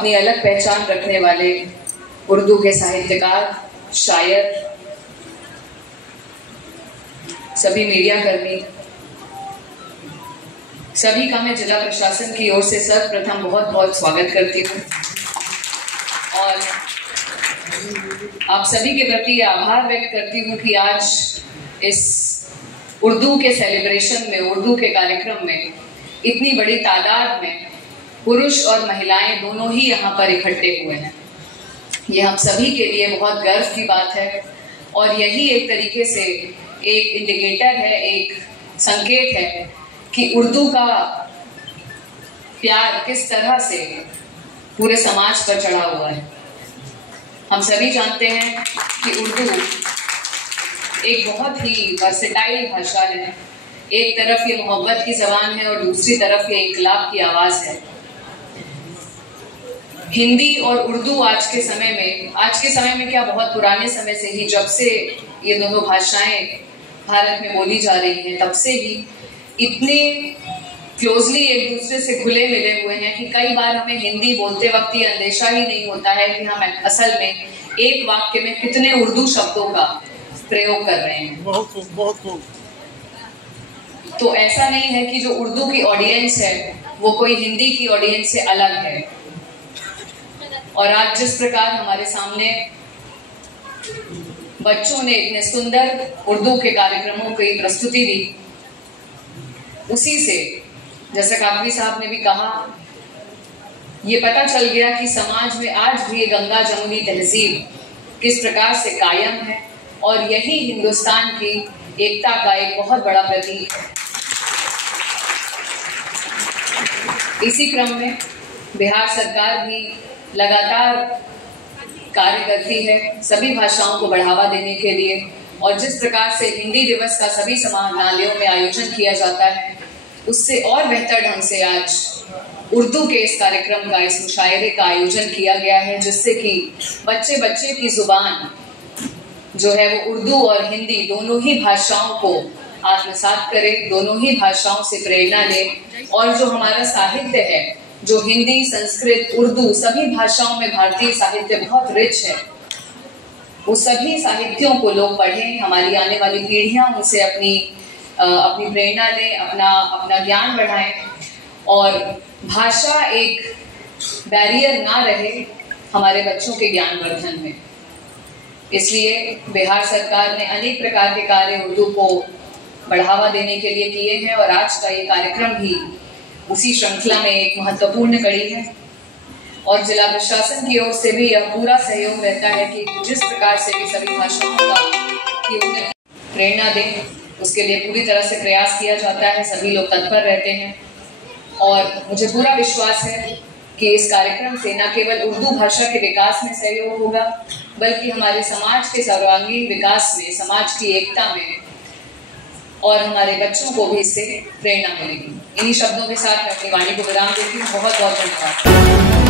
अपनी अलग पहचान रखने वाले उर्दू के साहित्यकार, शायर, सभी मीडिया कर्मी, सभी का मैं जिला प्रशासन की ओर से सर्वप्रथम बहुत बहुत स्वागत करती हूँ और आप सभी के प्रति आभार व्यक्त करती हूँ कि आज इस उर्दू के सेलिब्रेशन में, उर्दू के कार्यक्रम में इतनी बड़ी तादाद में पुरुष और महिलाएं दोनों ही यहाँ पर इकट्ठे हुए हैं। ये हम सभी के लिए बहुत गर्व की बात है और यही एक तरीके से एक इंडिकेटर है, एक संकेत है कि उर्दू का प्यार किस तरह से पूरे समाज पर चढ़ा हुआ है। हम सभी जानते हैं कि उर्दू एक बहुत ही वर्सेटाइल भाषा है। एक तरफ ये मोहब्बत की ज़बान है और दूसरी तरफ ये इनकलाब की आवाज़ है। हिंदी और उर्दू आज के समय में क्या, बहुत पुराने समय से ही, जब से ये दोनों भाषाएं भारत में बोली जा रही हैं, तब से ही इतने क्लोजली एक दूसरे से घुले मिले हुए हैं कि कई बार हमें हिंदी बोलते वक्त ये अंदेशा ही नहीं होता है कि हम असल में एक वाक्य में कितने उर्दू शब्दों का प्रयोग कर रहे हैं। बहुत खूब। तो ऐसा नहीं है कि जो उर्दू की ऑडियंस है वो कोई हिंदी की ऑडियंस से अलग है। और आज जिस प्रकार हमारे सामने बच्चों ने इतने सुंदर उर्दू के कार्यक्रमों की प्रस्तुति दी, उसी से, जैसा काकवी साहब ने भी कहा, ये पता चल गया कि समाज में आज भी गंगा जमुनी तहजीब किस प्रकार से कायम है और यही हिंदुस्तान की एकता का एक बहुत बड़ा प्रतीक है। इसी क्रम में बिहार सरकार भी लगातार कार्य करती है सभी भाषाओं को बढ़ावा देने के लिए, और जिस प्रकार से हिंदी दिवस का सभी समाहरणालयों में आयोजन किया जाता है, उससे और बेहतर ढंग से आज उर्दू के इस कार्यक्रम का, इस मुशायरे का आयोजन किया गया है, जिससे कि बच्चे की जुबान जो है वो उर्दू और हिंदी दोनों ही भाषाओं को आत्मसात करे, दोनों ही भाषाओं से प्रेरणा ले, और जो हमारा साहित्य है, जो हिंदी, संस्कृत, उर्दू सभी भाषाओं में भारतीय साहित्य बहुत रिच है, वो सभी साहित्यों को लोग पढ़ें, हमारी आने वाली पीढ़ियां उनसे अपनी प्रेरणा लें, अपना ज्ञान बढ़ाएं और भाषा एक बैरियर ना रहे हमारे बच्चों के ज्ञानवर्धन में। इसलिए बिहार सरकार ने अनेक प्रकार के कार्य उर्दू को बढ़ावा देने के लिए किए हैं और आज का ये कार्यक्रम भी उसी श्रृंखला में एक महत्वपूर्ण कड़ी है। और जिला प्रशासन की ओर से भी यह पूरा सहयोग रहता है कि जिस प्रकार से भी सभी भाषाओं का की उन्हें प्रेरणा दें, उसके लिए पूरी तरह से प्रयास किया जाता है। सभी लोग तत्पर रहते हैं और मुझे पूरा विश्वास है कि इस कार्यक्रम से न केवल उर्दू भाषा के विकास में सहयोग होगा, बल्कि हमारे समाज के सर्वांगीण विकास में, समाज की एकता में, और हमारे बच्चों को भी इससे प्रेरणा मिलेगी। इन्हीं शब्दों के साथ मैं अपनी वाणी को विराम देती हूँ। बहुत बहुत धन्यवाद।